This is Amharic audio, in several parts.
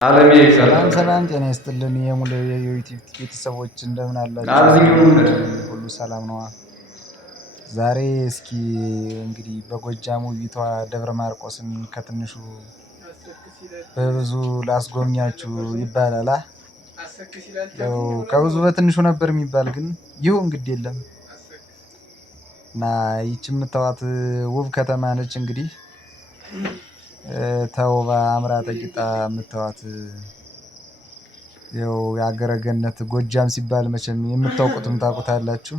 ሰላም ሰላም ጤና ይስጥልን የሙሉ የዩቲዩብ ቤተሰቦች እንደምን አላችሁ? ሁሉ ሰላም ነዋ። ዛሬ እስኪ እንግዲህ በጎጃሙ ዊቷ ደብረ ማርቆስን ከትንሹ በብዙ ላስጎብኛችሁ ይባላል። ያው ከብዙ በትንሹ ነበር የሚባል ግን ይሁን ግድ የለም። እና ይቺ የምታዋት ውብ ከተማ ነች እንግዲህ ተውባ አምራ ተጊጣ የምታዋት ያው የሀገረ ገነት ጎጃም ሲባል መቼም የምታውቁትም ታውቁታላችሁ።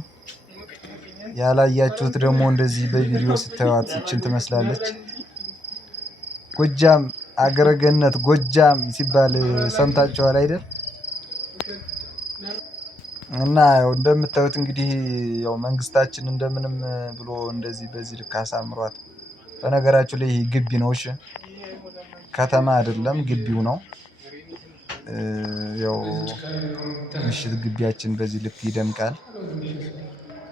ያላያችሁት ደግሞ እንደዚህ በቪዲዮ ስታዩት ይችን ትመስላለች። ጎጃም ሀገረ ገነት ጎጃም ሲባል ሰምታችኋል አይደል? እና ያው እንደምታዩት እንግዲህ ያው መንግስታችን እንደምንም ብሎ እንደዚህ በዚህ ልክ አሳምሯት። በነገራችሁ ላይ ይሄ ግቢ ነው። እሺ ከተማ አይደለም ግቢው ነው። ያው ምሽት ግቢያችን በዚህ ልክ ይደምቃል።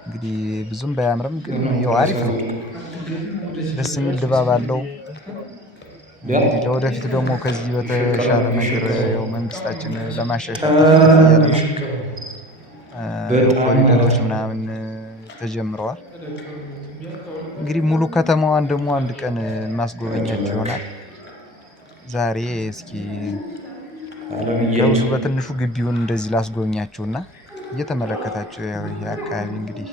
እንግዲህ ብዙም ባያምርም ግን ያው አሪፍ ነው። ደስ የሚል ድባብ አለው። እንግዲህ ለወደፊት ደግሞ ከዚህ በተሻለ ነገር ያው መንግስታችን ለማሻሻል እያለ ነው። ኮሪደሮች ምናምን ተጀምረዋል። እንግዲህ ሙሉ ከተማዋን ደግሞ አንድ ቀን ማስጎበኛችሁ ይሆናል። ዛሬ እስኪ ከብዙ በትንሹ ግቢውን እንደዚህ ላስጎብኛችሁና እየተመለከታችሁ ያው ይሄ አካባቢ እንግዲህ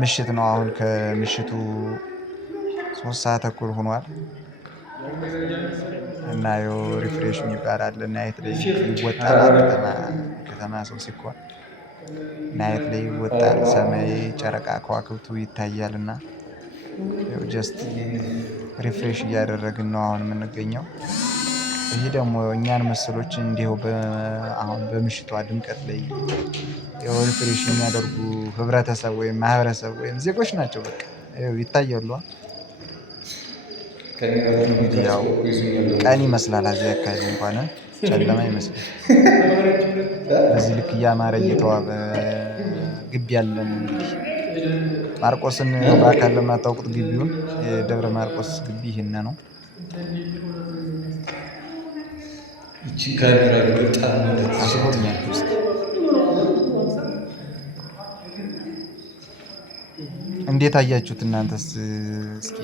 ምሽት ነው። አሁን ከምሽቱ 3 ሰዓት ተኩል ሆኗል። እና ያው ሪፍሬሽ የሚባል አለ ናይት ላይ ይወጣል። ከተማ ሰው ሲኮን ናይት ላይ ይወጣል። ሰማይ ጨረቃ ከዋክብቱ ይታያልና ያው ጀስት ሪፍሬሽ እያደረግን ነው አሁን የምንገኘው። ይሄ ደግሞ እኛን መሰሎች እንዲሁ አሁን በምሽቷ ድምቀት ላይ ያው ሪፍሬሽ የሚያደርጉ ህብረተሰብ ወይም ማህበረሰብ ወይም ዜጎች ናቸው። በቃ ያው ይታያሉ። እንግዲህ ያው ቀን ይመስላል እዚህ አካባቢ እንኳን ጨለማ ይመስላል። በዚህ ልክ እያማረ እየተዋበ ግቢ አለን። እንግዲህ ማርቆስን በአካል ለማታውቁት ግቢውን የደብረ ማርቆስ ግቢ ይሄን ነው። እቺ ካሜራ በጣም አስጎብኛችሁ እስኪ እንዴት አያችሁት እናንተስ? እስኪ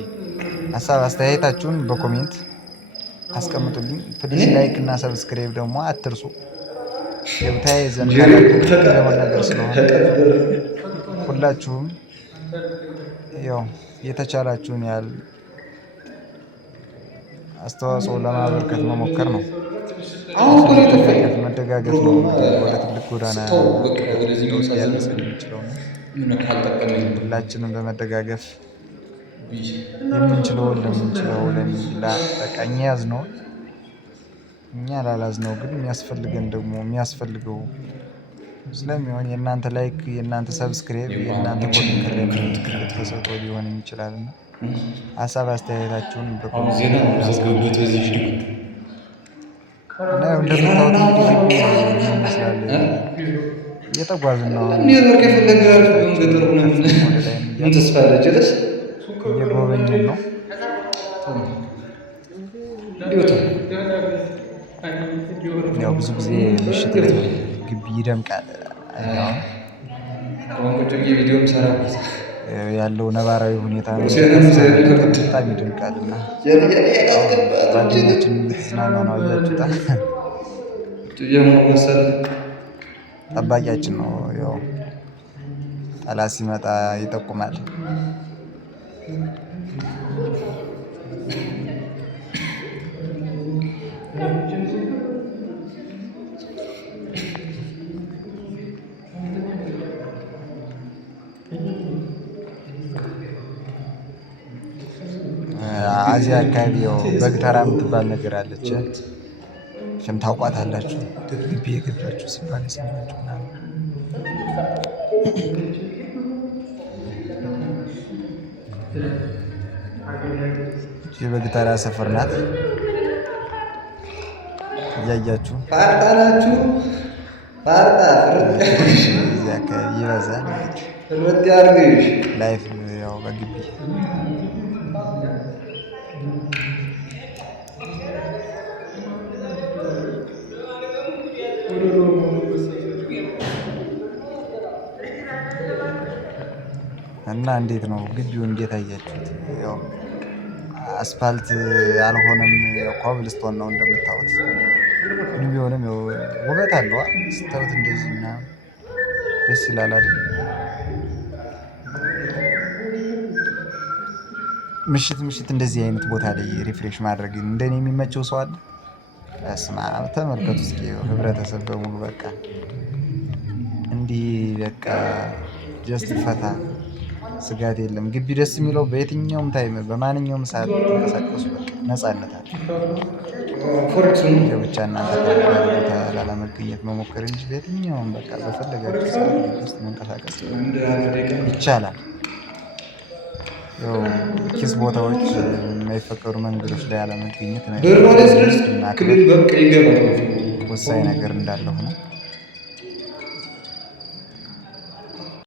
ሀሳብ አስተያየታችሁን በኮሜንት አስቀምጡልኝ። ፕሊዝ ላይክ እና ሰብስክራይብ ደግሞ አትርሱ። ተያይዘን የሆነ ነገር ስለሆነ ሁላችሁም ያው የተቻላችሁን ያህል አስተዋጽኦ ለማበርከት መሞከር ነው። መደጋገፍ ነው ወደ ትልቅ ጎዳና ሊያደርሰን የሚችለው ነው። ሁላችንም በመደጋገፍ የምንችለውን ለምንችለው በቃ እኛ ያዝነው እኛ ላላዝነው ግን የሚያስፈልገን ደግሞ የሚያስፈልገው ስለሚሆን የእናንተ ላይክ የእናንተ ሰብስክራይብ የእናንተ ኮሜንት ላይ ትልቅ ተሰጥኦ ሊሆን ይችላል። እና ሀሳብ አስተያየታችሁን በኮሜንት አስቀምጡ። እና እንደምታዩት እንግዲህ ምን ይመስላል እየተጓዝን ነው። እየጎበኘን ነው። ያው ብዙ ጊዜ ምሽት ላይ ግቢ ይደምቃል። ያለው ነባራዊ ሁኔታ ነው በጣም ይደምቃል። እና ጓደኛችን እየተዝናና ነው። አያችሁታ ጠባቂያችን ነው። ያው ጠላት ሲመጣ ይጠቁማል። እዚህ አካባቢ ያው በግ ተራ የምትባል ነገር አለች። ሽም ታውቋታላችሁ። ግቢ የገባችሁ ሲባል የሰማችሁ ምናምን የበግ ተራ ሰፈር ናት። እያያችሁ ፓርታናችሁ እዚህ አካባቢ ይበዛል። ላይፍ ያው በግቢ እና እንዴት ነው ግቢው እንዴት አያችሁት? ያው አስፋልት አልሆነም፣ ያው ኮብልስቶን ነው እንደምታዩት። ግን ቢሆንም ያው ውበት አለው ስታዩት እንደዚህ ምናምን ደስ ይላል አይደል? ምሽት ምሽት እንደዚህ አይነት ቦታ ላይ ሪፍሬሽ ማድረግ እንደኔ የሚመቸው ሰው አለ? በስመ አብ ተመልከቱ እስኪ ህብረተሰብ በሙሉ በቃ እንዲህ በቃ ጀስት ፈታ ስጋት የለም። ግቢ ደስ የሚለው በየትኛውም ታይም በማንኛውም ሰዓት ብትንቀሳቀሱ በቃ ነፃነት አለ። ያው ብቻ እናንተ ከባድ ቦታ ላለመገኘት መሞከር እንጂ በየትኛውም በቃ በፈለጋችሁ ሰዓት ግቢ ውስጥ መንቀሳቀስ ይቻላል። ያው ኪስ ቦታዎች የማይፈቀዱ መንገዶች ላይ አለመገኘት ነገር ወሳኝ ነገር እንዳለ ሆኖ